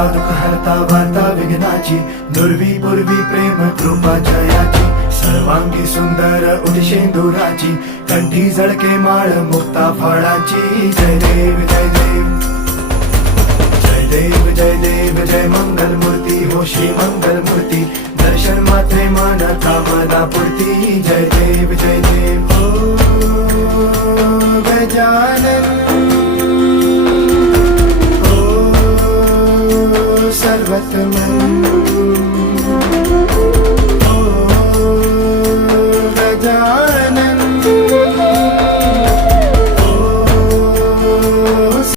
हरता दुःख हरता वार्ता विघ्नाची, दुर्वी पूर्वी प्रेम कृपा जयाची, सर्वांगी सुंदर उदिशेंदुराची, कंठी झळके माळ मुक्ता फळाची. जय देव जय देव जय देव जय देव जय मंगल मूर्ती हो श्री मंगल मूर्ती, दर्शन मात्रे मन कामना पूर्ती. जय देव जय देव ओ गजानन ओ सर्वतमन ओ गजानन